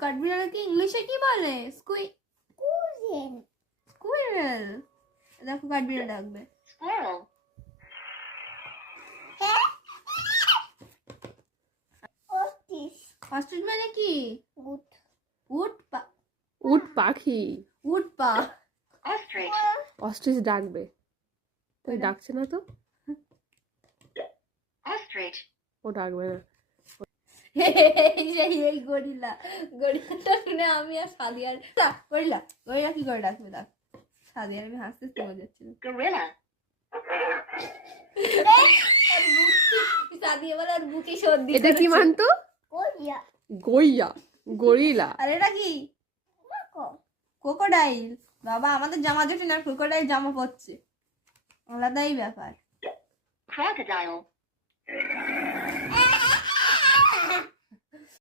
কাঠবিড়ালকে ইংলিশে কি বলে? স্কুইরেল। দেখো কাঠবিড়াল ডাকবে। অস্ট্রিচ মানে কি? উট পাখি। উট পা। অস্ট্রিচ ডাকবে, তাই ডাকছে না তো। ও ডাকবে না। এই গরিলা, গরিলাটা শুনে আমি আর সাদিয়ার গরিলা গরিলা কি করে ডাকবে? দেখ সাদিয়ার আমি হাসতে মজা যাচ্ছিল। সাদিয়া বলে আর বুকে সর্দি। এটা কি মানতো? গইয়া, গরিলা। আর এটা কি? ক্রোকোডাইল। বাবা আমাদের জামা জুটি না, ক্রোকোডাইল জামা পরছে, আলাদাই ব্যাপার।